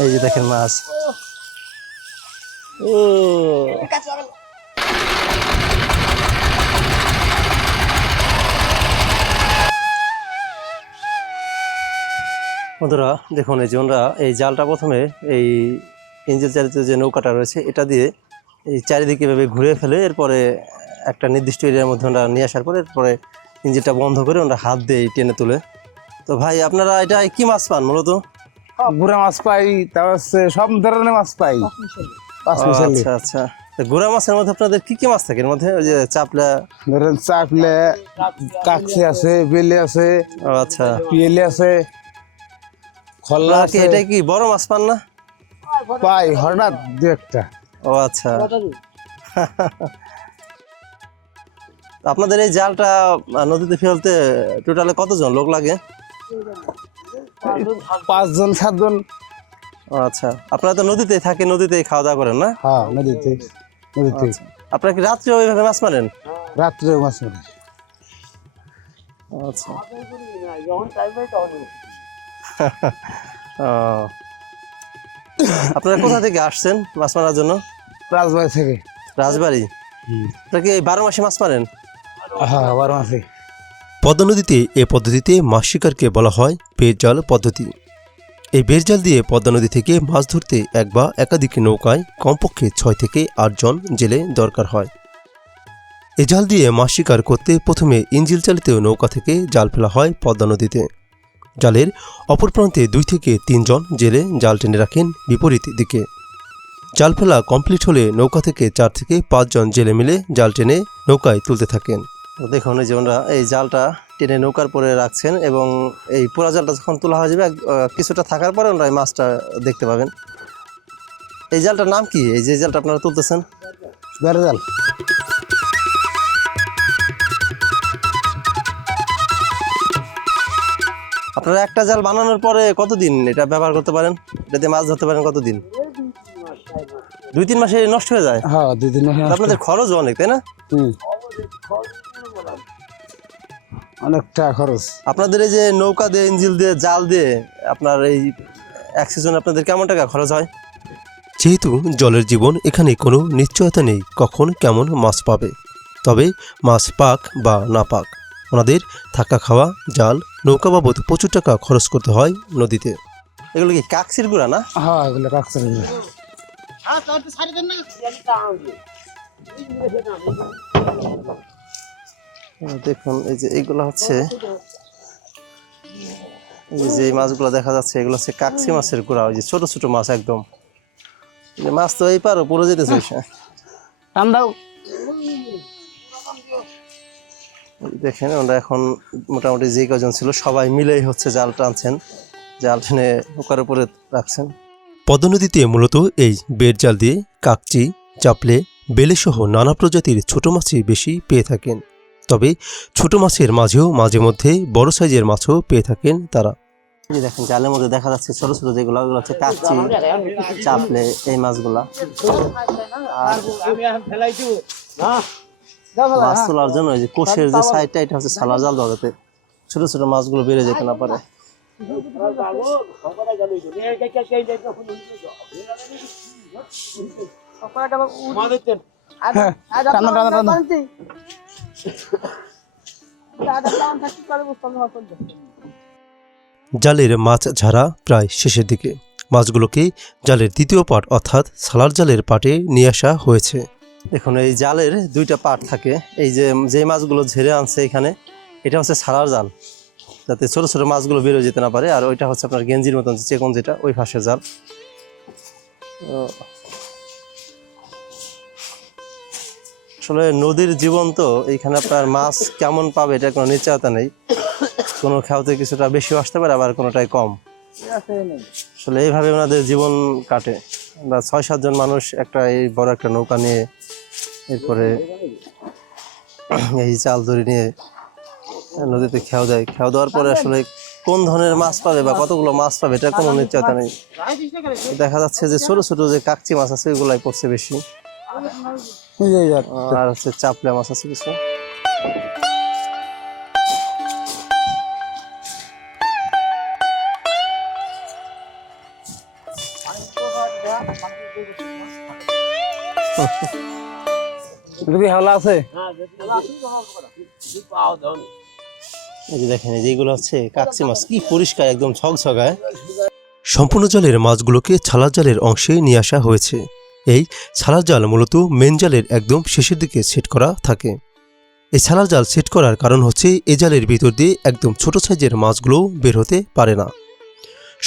এই যে দেখেন মাছ। ও বন্ধুরা দেখুন, এই যে আমরা এই জালটা প্রথমে এই ইঞ্জিন চালিত যে নৌকাটা রয়েছে এটা দিয়ে এই চারিদিকে এভাবে ঘুরে ফেলে, এরপরে একটা নির্দিষ্ট এরিয়ার মধ্যে আমরা নিয়ে আসার পরে এরপরে ইঞ্জিনটা বন্ধ করে আমরা হাত দিয়ে টেনে তুলে। তো ভাই আপনারা এটা কি মাছ পান মূলত? গুড়া মাছ পাই, তারপর সব ধরনের মাছ পাই। আচ্ছা আচ্ছা, গুড়া মাছের মধ্যে আপনাদের কি কি মাছ থাকে এর মধ্যে? ওই যে চাপলা, ধরেন চাপলে, কাকসি আছে, বেলে আছে, আচ্ছা পিয়েলে আছে, খল্লা আছে। এটা কি বড় মাছ পান না? পাই হঠাৎ দু একটা। ও আচ্ছা। আপনাদের এই জালটা নদীতে ফেলতে টোটালে কতজন লোক লাগে? 5 জন 7 জন। ও আচ্ছা, আপনারা তো নদীতেই থাকে, নদীতেই খাওয়া দাওয়া করেন না? হ্যাঁ, নদীতে। আচ্ছা। আপনারা কি রাত্রে ওইভাবে মাছ মারেন? রাত্রে মাছ মারে। আচ্ছা। ও, আপনারা কোথা থেকে আসছেন মাছ মারার জন্য? রাজবাড়ি থেকে। রাজবাড়ি। আপনারা কি এই 12 মাসে মাছ মারেন? হ্যাঁ, 12 মাসে। পদ্মা নদীতে এ পদ্ধতিতে মাছ শিকারকে বলা হয় বেড়জাল পদ্ধতি। এই বেড়জাল দিয়ে পদ্মা নদী থেকে মাছ ধরতে এক বা একাধিক নৌকায় কমপক্ষে 6 থেকে 8 জন জেলে দরকার হয়। এ জাল দিয়ে মাছ শিকার করতে প্রথমে ইঞ্জিন চালিত নৌকা থেকে জাল ফেলা হয় পদ্মা নদীতে। জালের অপর প্রান্তে 2 থেকে 3 জন জেলে জাল টেনে রাখেন বিপরীত দিকে। জাল ফেলা কমপ্লিট হলে নৌকা থেকে 4 থেকে 5 জন জেলে মিলে জাল টেনে নৌকায় তুলতে থাকেন। দেখুন, এই যে ওনারা এই জালটা টেনে নৌকার পরে রাখছেন এবং এই পুরা জালটা যখন তোলা হয়ে যাবে কিছুটা থাকার পরে ওনারা এই মাছটা দেখতে পাবেন। এই জালটার নাম কি, এই যে জালটা আপনারা তুলতেছেন? বেড়জাল। আপনারা একটা জাল বানানোর পরে কতদিন এটা ব্যবহার করতে পারেন? এটাতে মাছ ধরতে পারেন কতদিন? 2-3 মাসে নষ্ট হয়ে যায়? হ্যাঁ, 2 দিন। আপনাদের খরচ অনেক, তাই না? অনেকটা খরচ। আপনাদের এই যে নৌকা দিয়ে, ইঞ্জিল দিয়ে, জাল দিয়ে আপনার এই এক সিজনে আপনাদের কেমন টাকা খরচ হয়? যেহেতু জলের জীবন, এখানে কোনো নিশ্চয়তা নেই কখন কেমন মাছ পাবে। তবে মাছ পাক বা না পাক, ওনাদের থাকা খাওয়া, জাল, নৌকা বাবদ প্রচুর টাকা খরচ করতে হয় নদীতে। এগুলো কি কাকসির গুঁড়া না? হ্যাঁ, এগুলো কাকসার। দেখুন, এই যে এইগুলো হচ্ছে, এই যে এই মাছগুলো দেখা যাচ্ছে এগুলো হচ্ছে কাকসি মাছের গুঁড়া। ওই যে ছোট ছোট মাছ একদম। মাছ তো এই পারো পুরো যেতেছে। দেখেন, আমরা এখন মোটামুটি যে কজন ছিল সবাই মিলেই হচ্ছে জাল টানছেন, জাল টেনে নৌকার উপরে রাখছেন। পদ্মা নদীতে মূলত এই বেড়জাল দিয়ে কাকচি, চাপলে, বেলেসহ নানা প্রজাতির ছোট মাছই বেশি পেয়ে থাকেন। তবে ছোট মাছের মাঝেও মাঝে মধ্যে বড় সাইজের মাছও পেয়ে থাকেন তারা। এই যে দেখেন, জালের মধ্যে দেখা যাচ্ছে ছোট ছোট যেগুলো, ওগুলো হচ্ছে কাকচি, চাপলে, এই মাছগুলা। মাছ তোলার জন্য এই যে কোষের যে সাইডটা, এটা হচ্ছে সালার জাল দেওয়া, যাতে ছোট ছোট মাছগুলো বেড়ে যেতে না পারে। জালের মাছ ঝাড়া প্রায় শেষের দিকে। মাছগুলোকে জালের দ্বিতীয় পার্ট অর্থাৎ সালার জালের পাটে নিয়ে আসা হয়েছে। দেখুন, এই জালের 2টা পার্ট থাকে। এই যে যে মাছগুলো ঝেড়ে আনছে এখানে, এটা হচ্ছে সালার জাল, যাতে ছোট ছোট মাছগুলো বেরোয় যেতে না পারে। আর ওইটা হচ্ছে আপনার গেঞ্জির মতন চেকন, যেটা ওই ফাঁসের জাল। আসলে নদীর জীবন তো, এইখানে আপনার মাছ কেমন পাবে এটা কোনো নিশ্চয়তা নেই। কোনো খাওয়াতে কিছুটা বেশিও আসতে পারে, আবার কোনোটাই কম। আসলে এইভাবে ওনাদের জীবন কাটে। আমরা 6-7 জন মানুষ একটা এই বড় একটা নৌকা নিয়ে, এরপরে এই জাল ধরে নিয়ে নদীতে খেয়াও দেয়। খেয়াও দেওয়ার পরে আসলে কোন ধরনের মাছ পাবে বা কতগুলো মাছ পাবে এটা কোনো নিশ্চয়তা নেই। দেখা যাচ্ছে যে ছোট ছোট যে কাকচি মাছ আছে ওইগুলাই পড়ছে বেশি, আর হচ্ছে চাপলা মাছ আছে কিছু। যদি হাওলা আছে এই যে দেখেন এই যেগুলো হচ্ছে কাকসি মাছ, কি পরিষ্কার একদম ঝকঝকায়। সম্পূর্ণ জালের মাছগুলোকে ছালা জালের অংশে নিয়ে আসা হয়েছে। এই ছালা জাল মূলত মেন জালের একদম শেষের দিকে সেট করা থাকে। এই ছালা জাল সেট করার কারণ হচ্ছে এই জালের ভিতর দিয়ে একদম ছোট সাইজের মাছগুলো বের হতে পারে না।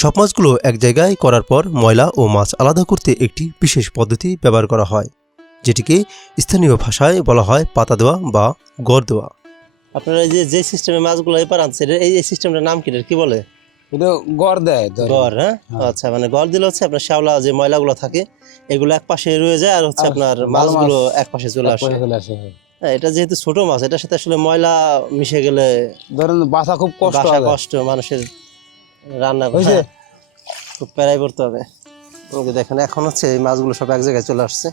সব মাছগুলো এক জায়গায় করার পর ময়লা ও মাছ আলাদা করতে একটি বিশেষ পদ্ধতি ব্যবহার করা হয়, যেটিকে স্থানীয় ভাষায় বলা হয় পাতা দেওয়া বা গড় দেওয়া। আপনারা এই যে সিস্টেমে মাছগুলো এপার আনছে, এই সিস্টেমটার নাম কি, কি বলে? এটা গড় দেয় গড়। হ্যাঁ, আচ্ছা, মানে গড় দিলে হচ্ছে আপনার শ্যাওলা যে ময়লাগুলো থাকে এগুলো এক পাশে রয়ে যায়, আর হচ্ছে আপনার মাছগুলো এক পাশে চলে আসে। হ্যাঁ, এটা যেহেতু ছোট মাছ, এটার সাথে আসলে ময়লা মিশে গেলে ধরেন বাসা খুব কষ্ট মানুষের রান্না করে খুব প্যারাই পড়তে হবে। দেখেন এখন হচ্ছে এই মাছগুলো সব এক জায়গায় চলে আসছে।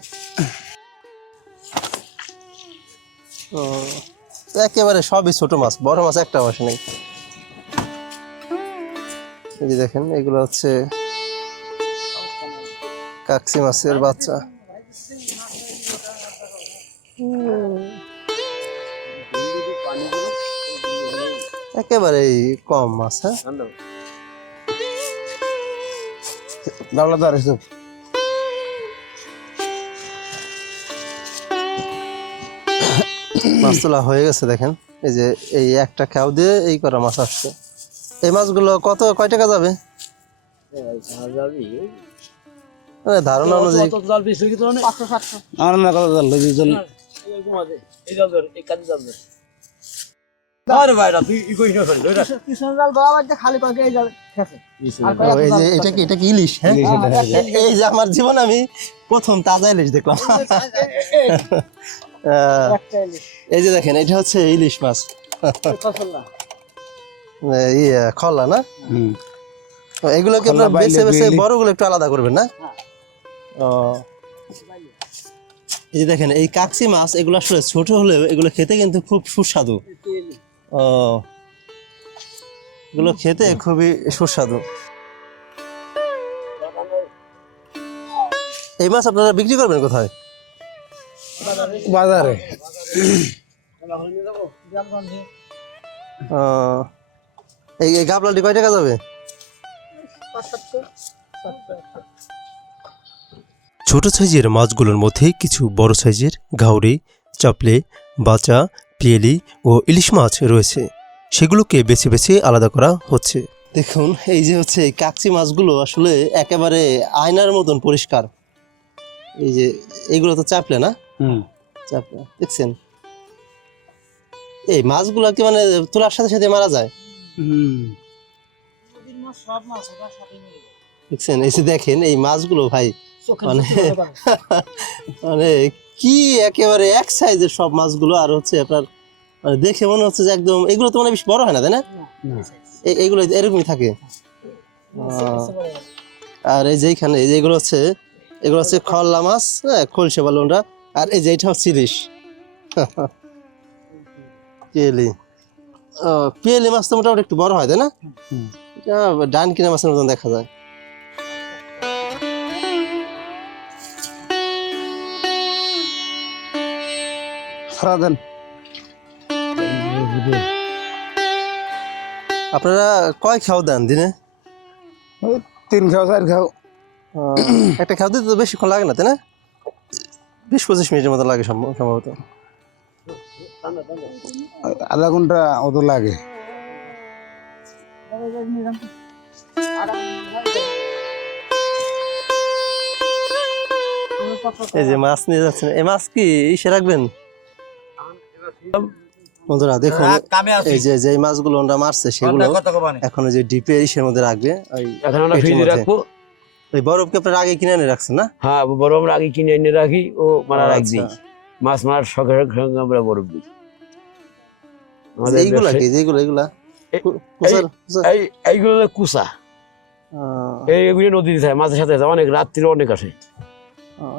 একেবারে সবই ছোট মাছ, বড় মাছ একটা আসে নেই। এই যে দেখেন এগুলো হচ্ছে কাকসি মাছের বাচ্চা। একেবারেই কম মাছ। হ্যাঁ, গাবলাদার এসব মাছ তোলা হয়ে গেছে। দেখেন এই যে এই একটা খেয়াও দিয়ে এই করা মাছ আসছে। এই মাছগুলো কয় টাকা যাবে ধারণা অনুযায়ী? এটা কি ইলিশ? হ্যাঁ, এই যে আমার জীবন আমি প্রথম তাজা ইলিশ দেখলাম। এই যে দেখেন এটা হচ্ছে ইলিশ মাছ, খলা না? এগুলোকে আপনার বেছে বেছে বড়গুলো একটু আলাদা করবেন না? ও, এই যে দেখেন এই কাকসি মাছ, এগুলো আসলে ছোট হলেও এগুলো খেতে কিন্তু খুব সুস্বাদু। ও, এগুলো খেতে খুবই সুস্বাদু। এই মাছ আপনারা বিক্রি করবেন কোথায়? বাজারে। এই গাবলাটি কয় টাকা যাবে? ছোট সাইজের মাছগুলোর মধ্যে কিছু বড় সাইজের ঘাউরি, চাপলে, বাচা, পিয়েলি ও ইলিশ মাছ রয়েছে। সেগুলোকে বেছে বেছে আলাদা করা হচ্ছে। দেখুন এই যে হচ্ছে এই কাকসি মাছগুলো আসলে একেবারে আয়নার মতন পরিষ্কার। এই যে এইগুলো তো চাপলে না? চাপলে দেখছেন? এই মাছগুলো কি মানে তোলার সাথে সাথে মারা যায়? দেখছেন এই যে দেখেন এই মাছগুলো ভাই মানে মানে কি একেবারে এক সাইজের সব মাছগুলো। আর হচ্ছে আপনার মানে দেখে মনে হচ্ছে যে একদম এগুলো তো মানে বেশি বড় হয় না, তাই না? এইগুলো এরকমই থাকে। আর এই যে এইখানে এই যে এগুলো হচ্ছে খল্লা মাছ, হ্যাঁ, খলসে বালুনরা। আর এই যে এটা হচ্ছে ইলিশ পিয়েলি। পিয়েলি মাছ তো মোটামুটি একটু বড় হয়, তাই না? এটা ডান কিনা মাছের মতন দেখা যায়। সারাদিন আপনারা কয় খাও দেন দিনে? 3 খাও 4 খাও। একটা খাও দিতে তো বেশিক্ষণ লাগে না, তাই না? 20-25 মিনিটের মতো লাগে সম্ভবত। আধা ঘন্টা অত লাগে। এই যে মাছ নিয়ে যাচ্ছেন, এই মাছ কি ইসে রাখবেন? বন্ধুরা দেখুন এই যে মাছগুলো ওরা মারছে সেগুলো এখন ওই যে ডিপে ইসের মধ্যে রাখবে। ওই বরফকে আপনার আগে কিনে এনে রাখছেন না? হ্যাঁ, বরফ আমরা আগে কিনে এনে রাখি, ও মারা রাখ দিই। মাছ মারার সঙ্গে সঙ্গে আমরা বরফ দিই। এইগুলা কি এইগুলা এইগুলো কুসা, এইগুলো নদীতে থাকে, মাছের সাথে অনেক রাত্রির অনেক আসে।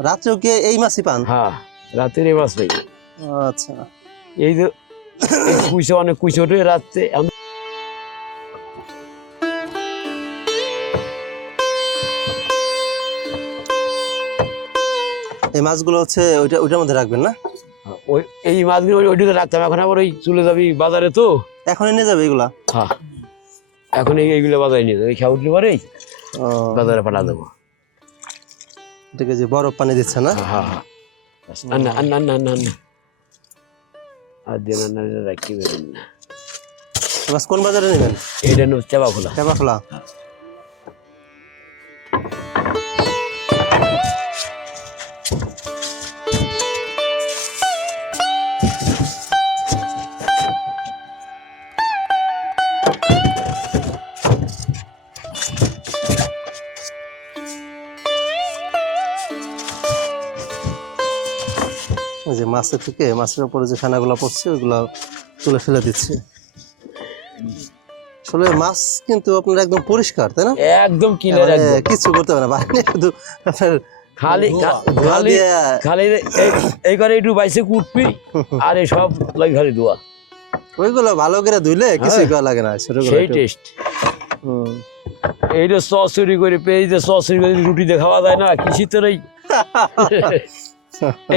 রাত্রেও কি এই মাছই পান? হ্যাঁ, রাত্রির এই মাছ পাই। আচ্ছা, এই যে কুইসা অনেক কুইসা ওঠে রাত্রে। এই মাছগুলো হচ্ছে ওইটার মধ্যে রাখবেন না? ওই এই মাছগুলো ওইদিকে রাখতাম, এখন আবার ওই চলে যাবি বাজারে তো। এখনই নিয়ে যাবে এগুলা? হ্যাঁ, এখন এইগুলো বাজারে নিয়ে যাবে, খেয়ে উঠলে পরেই বাজারে পাঠা দেবো। এটাকে যে বরফ পানি দিচ্ছে না? হ্যাঁ হ্যাঁ, আন্না আন্না আন্না আন্না আন্না আর দিয়ে রান্না রাখি বেরোন না। মাছ কোন বাজারে নেবেন? এইটা চাপা খোলা। চাপা খোলা। ওই যে মাছের থেকে মাছের উপরে যে ফেনাগুলো পড়ছে ওইগুলো তুলে ফেলে দিচ্ছে। আসলে মাছ কিন্তু আপনার একদম পরিষ্কার, তাই না? একদম ক্লিয়ার, একদম কিছু করতে হবে না, বাইরে শুধু আপনার খালি ধোয়া খালি দিয়ে খালি এই করে একটু বাইসে কুটবি আর এই সব লাগে খালি ধোয়া। ওইগুলো ভালো করে ধুইলে কিছুই করা লাগে না, ছোটগুলো সেই একটু। টেস্ট। হুম। এইটা চচড়ি করে পেয়ে যে চচড়ি করে রুটি দিয়ে খাওয়া যায় না, কিছু তো নেই।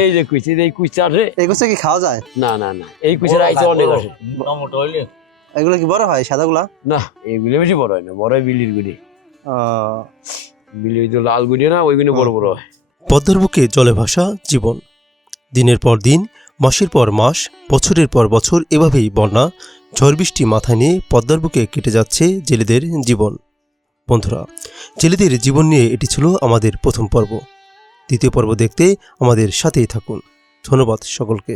এই যে কুচি, এই কুচি আসে এই কুচা কি খাওয়া যায়? না না না, এই কুচির আইতে অনেক আসে। এগুলো কি বড় হয় সাদাগুলা? না, এইগুলো বেশি বড় হয় না, বড় হয় বিলির গুড়ি। আহ, বিলি ওই যে লাল গুড়ি না, ওইগুলো বড় বড় হয়। পদ্মার বুকে জলে ভাসা জীবন, দিনের পর দিন, মাসের পর মাস, বছরের পর বছর এভাবেই বন্যা ঝড় বৃষ্টি মাথায় নিয়ে পদ্মার বুকে কেটে যাচ্ছে জেলেদের জীবন। বন্ধুরা, জেলেদের জীবন নিয়ে এটি ছিল আমাদের প্রথম পর্ব। দ্বিতীয় পর্ব দেখতে আমাদের সাথেই থাকুন। ধন্যবাদ সকলকে।